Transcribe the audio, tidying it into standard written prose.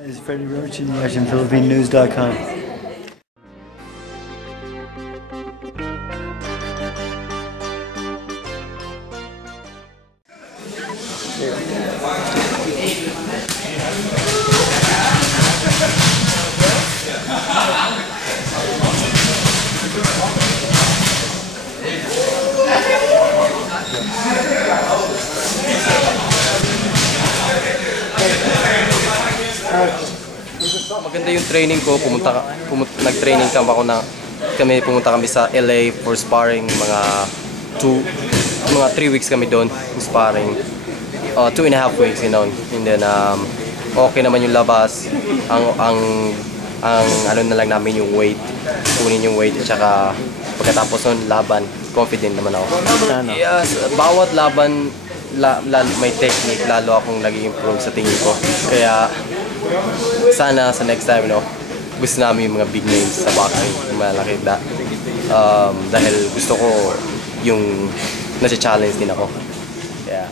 This is Freddie Roach, and you're watching PhilippineNews.com. Maganda yung training ko. Nag-training pumunta kami sa LA for sparring. Mga 3 weeks kami doon sparring. 2.5 weeks, you know. And then okay naman yung labas. Ang ano na lang namin yung weight. Kunin yung weight at saka pagkatapos nun laban, confident naman ako. Yes, bawat laban may technique, lalo akong nag-i-improve sa tingin ko. Kaya sana sa next time, no, gusto namin yung mga big names sa boxing, yung malaki dahil gusto ko yung nasa-challenge din ako. Yeah.